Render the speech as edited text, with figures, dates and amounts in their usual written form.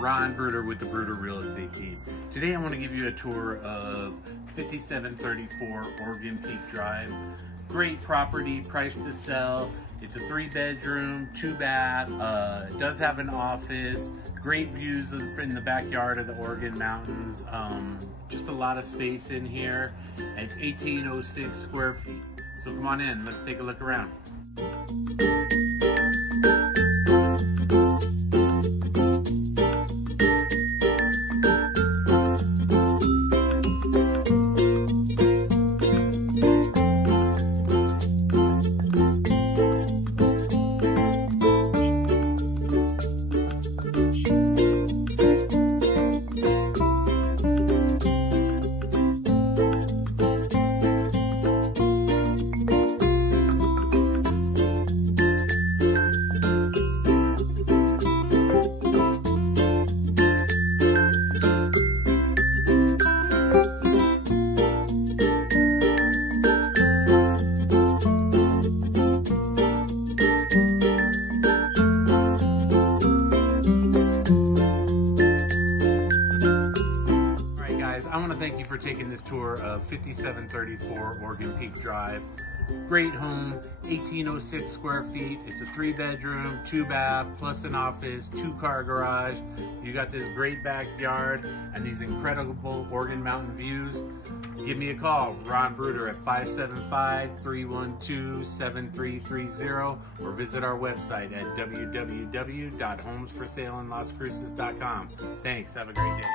Ron Bruder with the Bruder Real Estate Team. Today I want to give you a tour of 5734 Oregon Peak Drive. Great property, price to sell. It's a 3-bedroom, 2-bath. It does have an office. Great views in the backyard of the Oregon mountains. Just a lot of space in here. It's 1806 square feet. So come on in, let's take a look around. I want to thank you for taking this tour of 5734 Oregon Peak Drive. Great home, 1806 square feet. It's a 3-bedroom, 2-bath, plus an office, 2-car garage. You got this great backyard and these incredible Oregon mountain views. Give me a call, Ron Bruder, at 575-312-7330, or visit our website at www.homesforsaleandlascruces.com. Thanks, have a great day.